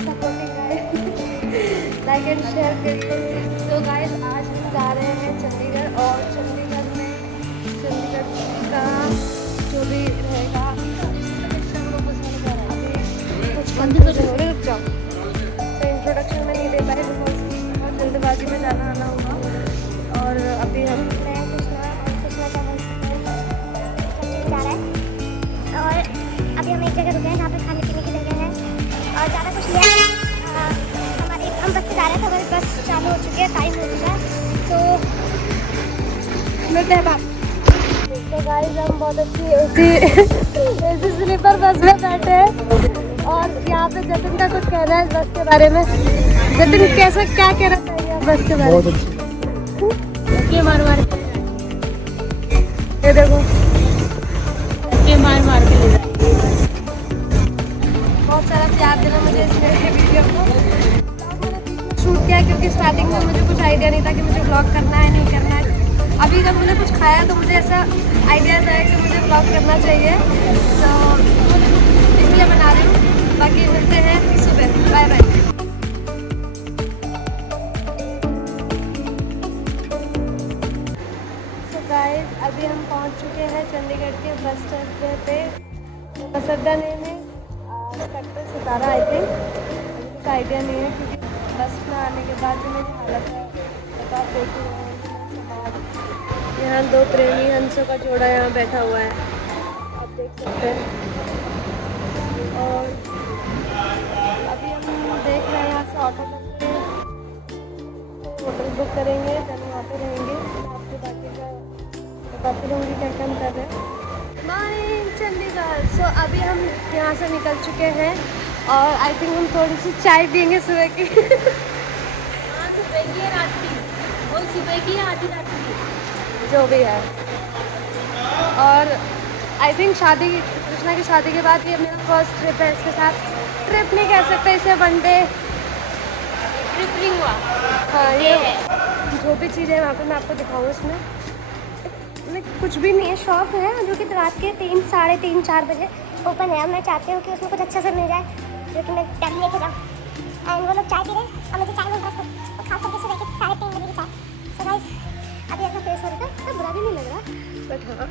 Supporting like and share करिए। तो guys आज हम जा रहे हैं चंडीगढ़, और चंडीगढ़ का जो भी रहेगा रुक जाओ। तो इंट्रोडक्शन में नहीं दे पाए बिकॉज बहुत जल्दबाजी में जाना आना होगा। और अभी हम कृष्णा का जा रहा है, और अभी हम एक जगह रुके हैं जहाँ पे खाने पीने की जगह है और ज़्यादा कुछ नहीं है। हम बस से जा रहे हैं, तो हमारी बस चालू हो चुकी है, टाइम हो चुका है, तो मिलते हैं बात। तो गाइस हम बहुत अच्छी एसी स्लीपर बस में बैठे हैं, और यहाँ पे जतिन का कुछ कहना है इस बस के बारे में। जतिन कैसा क्या कहना चाहिए आप बस के बारे में? बहुत अच्छी। ये मार मार ये देखो, ये मार मार के ले जाए। बहुत सारा प्यार देना मुझे इस वीडियो को। मैंने शूट किया क्योंकि स्टार्टिंग में मुझे कुछ आइडिया नहीं था कि मुझे ब्लॉग करना है नहीं करना है। अभी जब मैंने कुछ खाया तो मुझे ऐसा आइडिया आया कि मुझे ब्लॉग करना चाहिए, तो इसलिए बना रही हूँ। बाकी मिलते हैं सुबह, बाय बाय। तो गाइस अभी हम पहुँच चुके हैं चंडीगढ़ के बस स्टैंड पे। बस अड्डा नेम है सेक्टर 17 आई थिंक। मुझे कुछ आइडिया नहीं है क्योंकि बस में आने के बाद जो मेरी हालत है बता देखी है। यहाँ दो प्रेमी हंसों का जोड़ा यहाँ बैठा हुआ है, आप देख सकते हैं। और अभी हम देख रहे हैं यहाँ से ऑटो करके होटल बुक करेंगे, जब वहाँ पे रहेंगे। मैं आपको बाकी का बताती रहूँगी क्या क्या हम कर रहे हैं। मॉर्निंग चंडीगढ़। सो अभी हम यहाँ से निकल चुके हैं, और आई थिंक हम थोड़ी सी चाय पियेंगे सुबह की। सुबह की है रात की, वो सुबह की है आधी रात की, जो भी है। और आई थिंक कृष्णा की शादी के बाद ये मेरा फर्स्ट ट्रिप है इसके साथ। ट्रिप नहीं कह सकते इसे, वन डे ट्रिप नहीं हुआ। हाँ, ये जो भी चीज़ है वहाँ पे मैं आपको दिखाऊँ। इसमें कुछ भी नहीं है, शॉप है जो कि रात के 3, साढ़े 3, 4 बजे ओपन है। मैं चाहती हूँ कि उसमें कुछ अच्छा से मिल जाए जो कि मैं टैब लेके जाऊँ। एंड वो लोग चाय पी रहे हैं और मुझे चाय मिल रहा है, तो खास करके सुबह के 3:30 बजे की चाय। सो गाइस अभी ऐसा फेस हो रहा है तो बुरा भी नहीं लग रहा, बट हाँ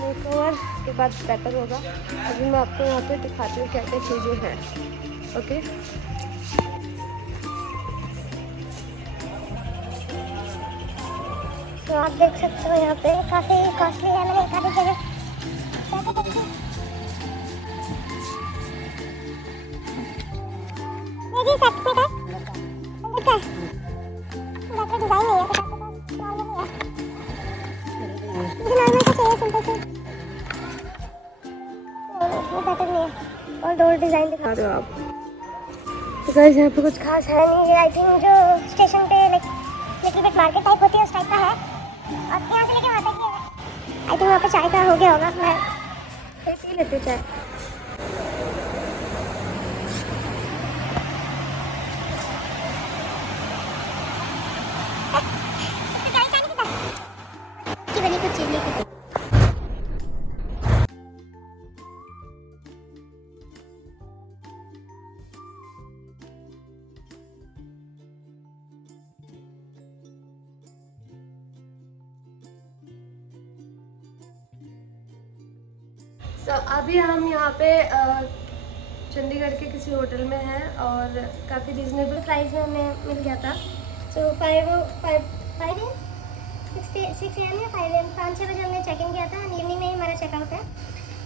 मेकओवर के बाद बेटर होगा। अभी मैं आपको यहाँ पे दिखाती हूँ क्या क्या चीज़ें हैं। ओके तो आप देख सकते हो यहाँ पे काफ़ी कॉस्टली है। मैंने काफ़ी जगह ये सेट में का डिज़ाइन नहीं है, नॉर्मल सा चाहिए, सिंपल सा। वो पैटर्न नहीं है, और डोर डिज़ाइन दिखा रहे हो आप। तो गाइस यहाँ पे कुछ खास है नहीं। आई थिंक जो स्टेशन पे लिटिल बिट मार्केट टाइप होती है उस टाइप का है, और यहाँ से लेके वहाँ तक ही है। आई थिंक वहाँ पे चाय का हो गया होगा, मैं पी लेती हूँ चाय। कुछ चीज़ नहीं। तो अभी हम यहाँ पे चंडीगढ़ के किसी होटल में हैं, और काफ़ी रिजनेबल प्राइस में हमें मिल गया था। सो 6 AM या 5 AM 5-6 बजे हमने चेक इन किया था, इवनिंग में ही हमारा चेकआउट है।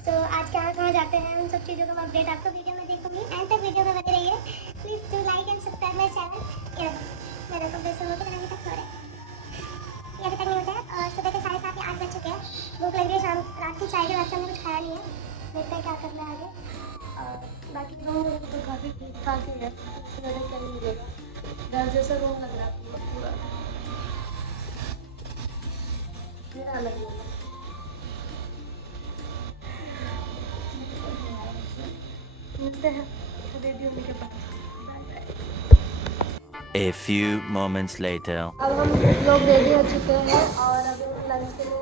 तो आज कहाँ जाते हैं उन सब चीज़ों का मैं अपडेट आपको वीडियो में देखूँगी। एंड तक वीडियो में बने रहिए। Please do like and subscribe my channel. मेरा तो बेसन होकर अभी तक सो रहे अभी तक नहीं होता है, और सुबह के 7:30 या 8 बज चुके हैं। भूख लग रही है, शाम रात की चाय के बाद से हमने कुछ खाया नहीं है। देखते हैं क्या करना है आगे। और बाकी रूम तो काफ़ी ठीक ठाक ही है, इससे ज़्यादा क्या नहीं मिलेगा। घर जैसा रूम लग रहा है पूरा, मेरा अलग ही होगा। मिलते हैं रेडी होने के बाद। A few moments later. अब हम लोग रेडी हो चुके हैं, और अभी हम लंच के लिए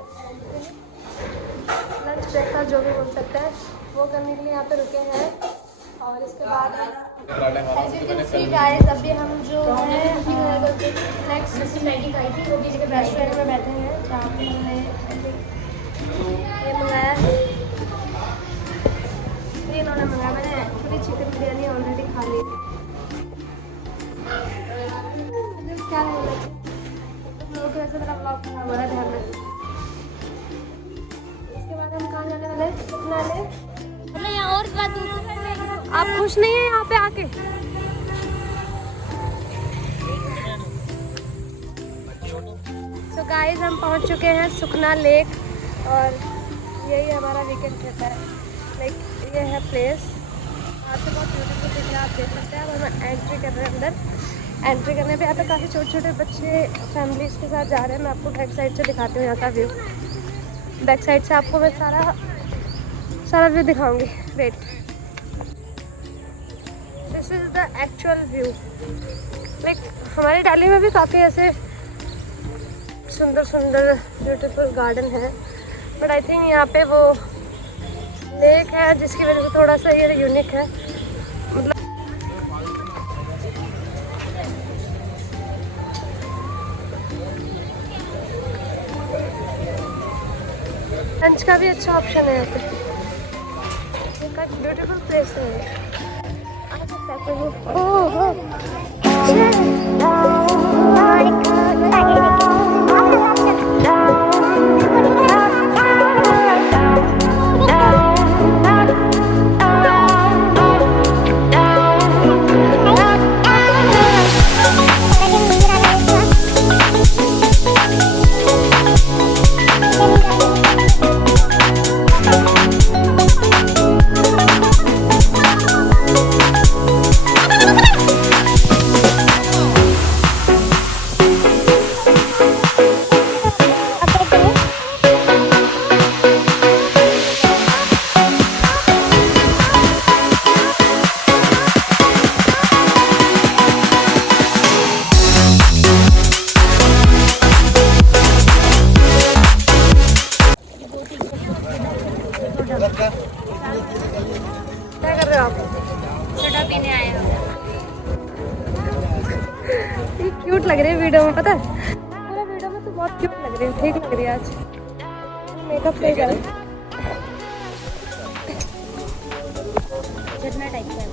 लंच ब्रेकफास्ट जो भी बोल सकते हैं वो करने के लिए यहाँ पे रुके हैं। और इसके बाद as you can see guys अभी हम जो है नेक्स्ट मैगी खाई थी, वो भी एक रेस्टोरेंट में बैठे हैं जहाँ पे हमने ये मंगाया है। ये इन्होंने मंगाया, मैंने एक्चुअली चिकन बिरयानी ऑलरेडी खा ली। क्या है लोग वैसे मेरा ब्लॉग हमारा ध्यान में। इसके बाद हम कहाँ जाने वाले हैं? सुखना ले। मतलब यहाँ और क्या दूर? आप खुश नहीं है यहाँ पे आके? तो गाइस हम पहुँच चुके हैं सुखना लेक और यही हमारा वीकेंड ट्रिप है। लाइक ये है प्लेस, यहाँ से बहुत ब्यूटीफुल दिख रहा है, आप देख सकते हैं। अब हम एंट्री कर रहे हैं अंदर। एंट्री करने पे यहाँ पे काफ़ी छोटे छोटे बच्चे फैमिलीज के साथ जा रहे हैं। मैं आपको बैक साइड से दिखाती हूँ यहाँ का व्यू। बैक साइड से आपको मैं सारा व्यू दिखाऊंगी। Wait, this is the actual view. Like हमारे दिल्ली में भी काफ़ी ऐसे सुंदर सुंदर ब्यूटीफुल गार्डन है, बट आई थिंक यहाँ पे वो लेक है जिसकी वजह से थोड़ा सा ये यूनिक है। मतलब लंच का भी अच्छा ऑप्शन है यहाँ पे। ब्यूटीफुल प्लेस है। आ सकते हैं। क्या कर रहे हो आप? सोडा पीने आए हैं। ये क्यूट लग रही है वीडियो में, पता है? पूरा वीडियो में तो बहुत क्यूट लग रही है, ठीक लग रही है आज। मेकअप सही कर जितना टाइप का है।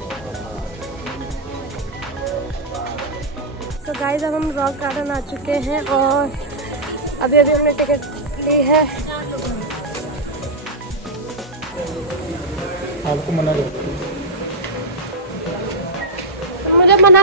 तो गाइस अब हम रॉक गार्डन आ चुके हैं और अभी हमने टिकट ली है। आपको मना मुझे मना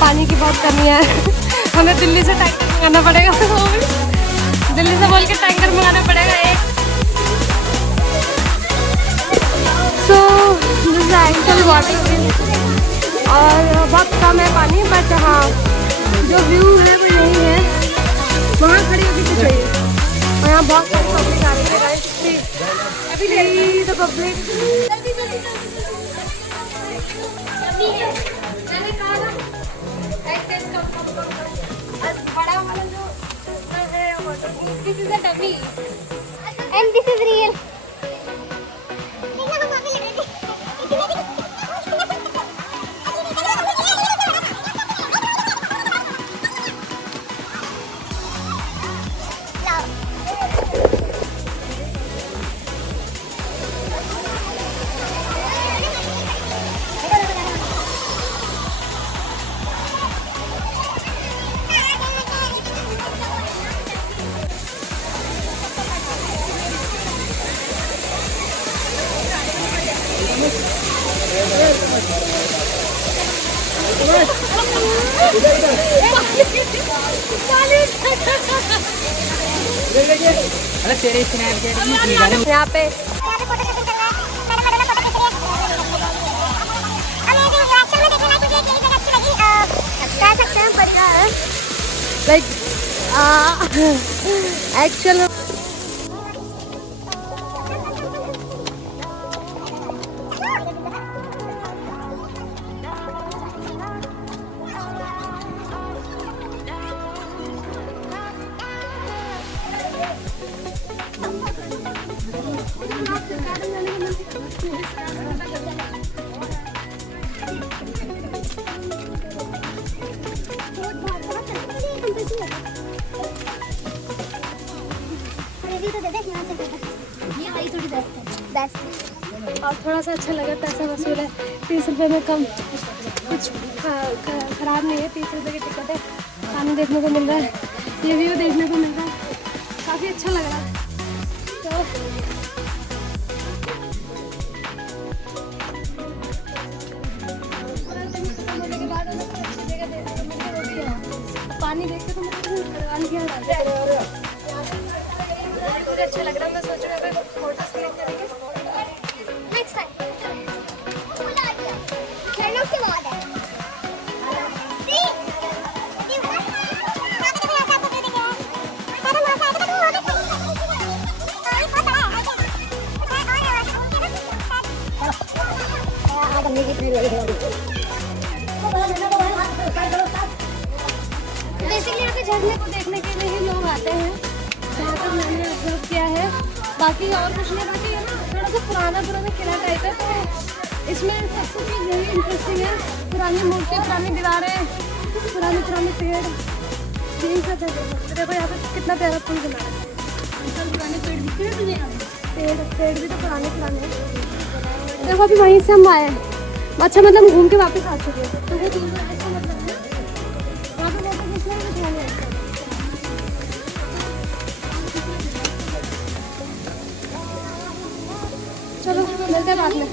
पानी की बहुत कमी है। हमें दिल्ली से टैंकर मंगाना पड़ेगा। दिल्ली से बोल के टैंकर मंगाना पड़ेगा एक। सो दिस एक्चुअल वाटर और बहुत कम है पानी, बट हाँ जो व्यू है वो यही है। वहाँ खड़ी होगी तो चाहिए, और यहाँ बहुत सारी पब्लिक आ रही है गाइस। अभी तो पब्लिक बड़ा वाला जो है this is a dummy and this is real. यहाँ पे लाइक एक्चुअल और थोड़ा सा अच्छा लगा, पैसा वसूल है, 30 रुपये में कम, कुछ खराब नहीं है। 30 रुपये की टिकट है, पानी देखने को मिल रहा है, ये व्यू देखने को मिल रहा है, काफ़ी अच्छा लग रहा है। तो पानी देख के तो मुझे अच्छा लग रहा है। मैं सोच रही हूँ फोटो क्लिक करेंगे नेक्स्ट टाइम। झरनों से बहुत है। सी बेसिकली यहाँ पे झरने को देखने के लिए ही लोग आते हैं, जहाँ तक मैंने ऑब्जर्व किया है। बाकी और कुछ नहीं, बाकी है ना थोड़ा सा पुराना किला टाइप है, तो इसमें सब कुछ यही इंटरेस्टिंग है। पुरानी मूर्ति, पुरानी दीवारें, पुराने पेड़, यही सब है। देखो यहाँ पे कितना प्यारा पुल बना है। पुराने पेड़ दिखते हैं तुझे? पेड़ भी तो पुराने हैं। देखो अभी वहीं से हम आए हैं, अच्छा मतलब घूम के वापस आ चुके हैं, तो वो दूर ऐसा मतलब है वहाँ पे फोटो खींचना भी ध्यान है। चलो मिलते हैं बाद में।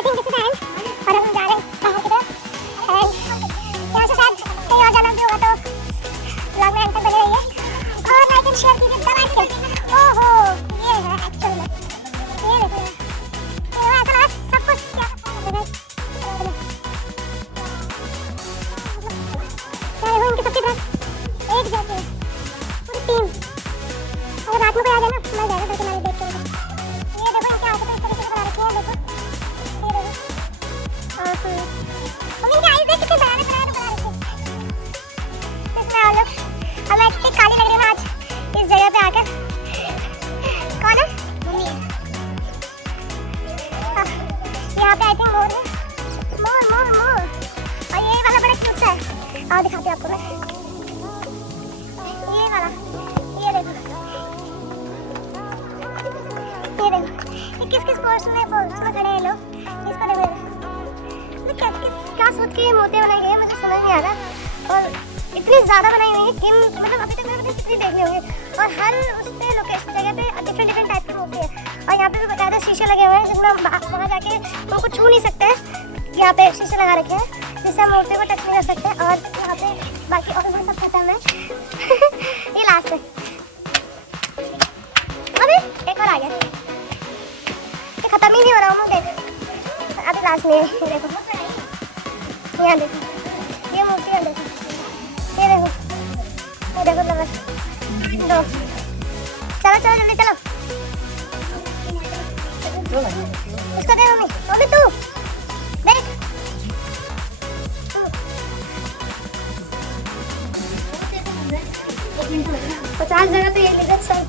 I think this is the end और हम जा रहे हैं बाहर की तरफ एंड यहाँ से शायद कहीं और जाना भी होगा तो ब्लॉग में एंड तक बने रहिए और लाइक एंड शेयर कीजिए दबा के। ओहो ये है एक्चुअल में, ये देखो ये ऐसा लगा सब कुछ क्या देखो इनकी सबकी ड्रेस एक जैसी है पूरी टीम। अगर रात में कोई आ जाए ना मजा आएगा बल्कि मैंने देख के। ये देखो इनके आगे तो इस तरीके से बना रखे हैं, देखो ये देखो और इनके आईज देख कितने बनाने बना रखे हैं। इसमें और लोग अब मैं इतनी काली लग रही हूँ आज इस जगह पे आकर। कौन है मम्मी? यहाँ पे आई थिंक मोर है, मोर मोर मोर और ये वाला बड़ा क्यूट सा है। आओ दिखाती हूँ आपको मैं ये वाला, ये देखो ये किस किस पोज में खड़े हैं लोग, इसको देखो क्या सोच के ये मूर्ति बनाई गई है मुझे समझ नहीं आ रहा। और इतनी ज़्यादा बनाई हुई है कि मतलब अभी तक मैंने कितनी देखनी होंगी और हर उस पे लोकेशन जगह पे डिफरेंट टाइप की मूर्ति है। और यहाँ पे भी बकायदा शीशे लगे हुए हैं जिसमें हम वहाँ जाके उनको छू नहीं सकते हैं। यहाँ पे शीशे लगा रखे हैं जिससे हम मूर्ति को टच नहीं कर सकते। और यहाँ पे बाकी और भी सब खत्म है ये लास्ट है। अरे एक और आ गया, ये खत्म ही नहीं हो रहा हूँ देख, अभी लास्ट में है। देखो यहाँ देखो ये मूर्ति है, देखो ये देखो लगा दो। चलो चलो जल्दी चलो, इसको दे मम्मी, मम्मी तू देख। 50 जगह तो ये लिखा सब।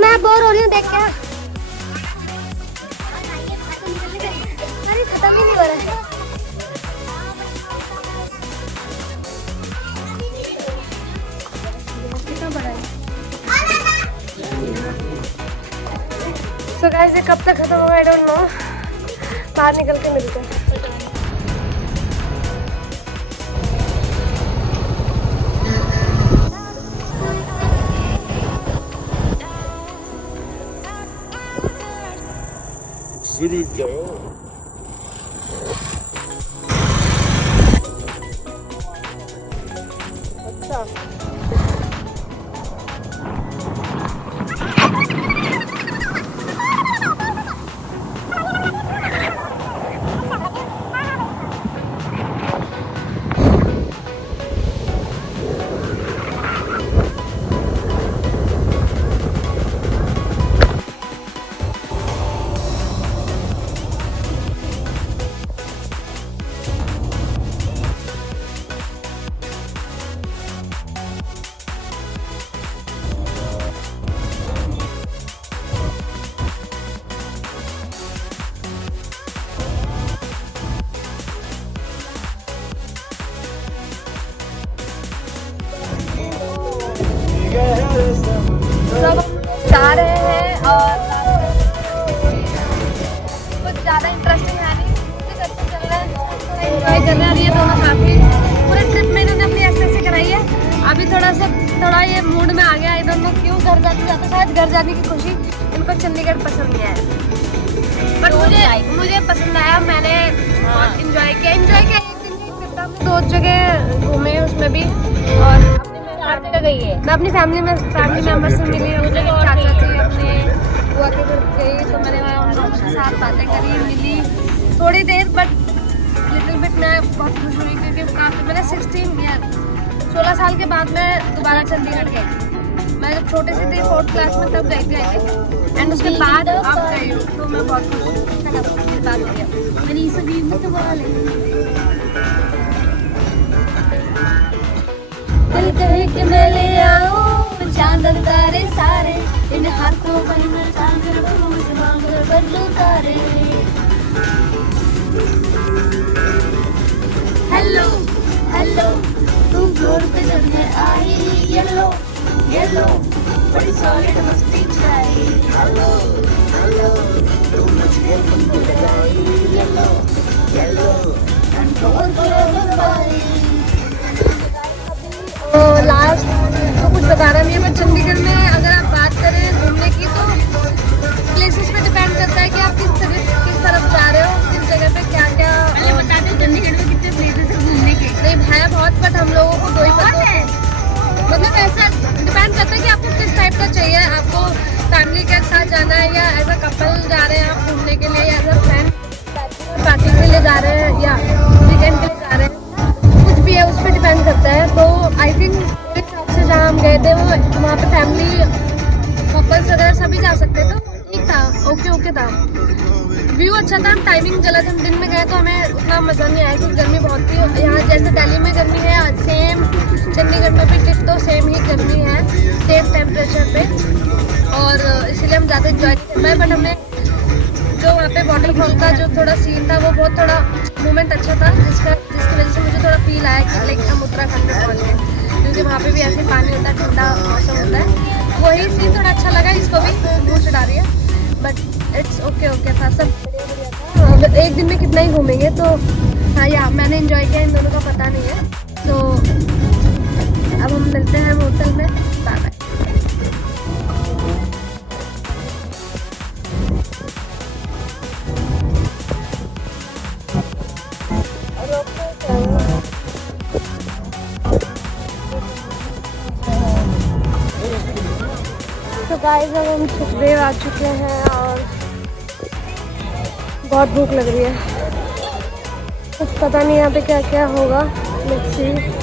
मैं बोर हो रही हूँ देख के। अरे खत्म ही नहीं हो रहा है। So guys ये कब तक खत्म होगा आई डोंट नो, बाहर निकल के मिलते हैं। अच्छा सब जा रहे हैं और कुछ ज़्यादा इंटरेस्टिंग है नहीं, कुछ अच्छा चल रहा है, थोड़ा एंजॉय कर रहे हैं। ये दोनों काफ़ी पूरे ट्रिप में इन्होंने अपनी एक्सरसाइज कराई है। अभी थोड़ा ये मूड में आ गया, आई डोंट नो क्यों। घर जाते शायद घर जाने की खुशी इनको चंडीगढ़ पसंद नहीं आया, बट मुझे पसंद आया। मैंने बहुत इंजॉय किया। दो जगह घूमे उसमें भी, और गई है। मैं अपनी फैमिली मेम्बर से मिली, अपने चाचा थी, अपने बुआ के घर गई तो मैंने वहाँ उन लोगों के साथ बातें करी, मिली थोड़ी देर, बट लिटिल बिट मैं बहुत खुश हुई क्योंकि काफ़ी मैंने 16 साल के बाद मैं दोबारा चंडीगढ़ गई। मैं जब छोटी सी थी 4th क्लास में तब गई थी एंड उसके बाद अब गई हूँ, तो मैं बहुत खुश हूँ। बात हो गया मैंने ये सब दिल कहे कि मैं ले आऊं चांद तारे सारे, इन हाथों पर मैं चांद बदलू तारे। हेलो हेलो तुम फ्लोर पे जब मैं आई, येलो येलो बड़ी सॉलिड मस्ती छाई। हेलो हेलो तुम मुझे लगाई, yellow yellow and don't buy. Last तो कुछ बता रहा नहीं है, बट चंडीगढ़ में अगर आप बात करें घूमने की तो प्लेसेस पे डिपेंड करता है कि आप किस तरह लोगों को कोई पता है, मतलब ऐसा डिपेंड करता है कि आपको किस टाइप का चाहिए। आपको फैमिली के साथ जाना है या एज अ कपल जा रहे हैं आप घूमने के लिए, या एज अ फ्रेंड पार्टी के लिए जा रहे हैं, या वीकेंड के लिए जा रहे हैं, कुछ भी है उस पर डिपेंड करता है। तो आई थिंक मेरे हिसाब से जहाँ हम गए थे वो वहाँ पे फैमिली कपल्स वगैरह सभी जा सकते थे, तो ठीक था, ओके था। व्यू अच्छा था, टाइमिंग गलत, हम दिन में गए तो हमें उतना मज़ा नहीं आया क्योंकि गर्मी बहुत थी। यहाँ जैसे दिल्ली में गर्मी है, सेम चंडीगढ़ में भी तो सेम ही गर्मी है, सेम टेम्परेचर पे, और इसीलिए हम ज़्यादा इंजॉय नहीं कर पाए। बट हमने जो वहाँ पे वाटरफॉल का जो थोड़ा सीन था वो बहुत थोड़ा मोमेंट अच्छा था, जिसकी वजह से मुझे थोड़ा फील आया कि लाइक हम उत्तराखंड में पहुँच गए, क्योंकि वहाँ पे भी ऐसे पानी होता है, ठंडा मौसम होता है। वही सीन थोड़ा अच्छा लगा, इसको भी मुँह चढ़ा रही है, बट इट्स ओके था सब। अब एक दिन में कितना ही घूमेंगे, तो हाँ या मैंने एंजॉय किया, इन दोनों का पता नहीं है। तो अब हम मिलते हैं होटल में, बाय बाय। तो गाइस अब हम सुखदेव आ चुके हैं और बहुत भूख लग रही है। कुछ पता नहीं यहाँ पे क्या क्या होगा, लेट्स सी।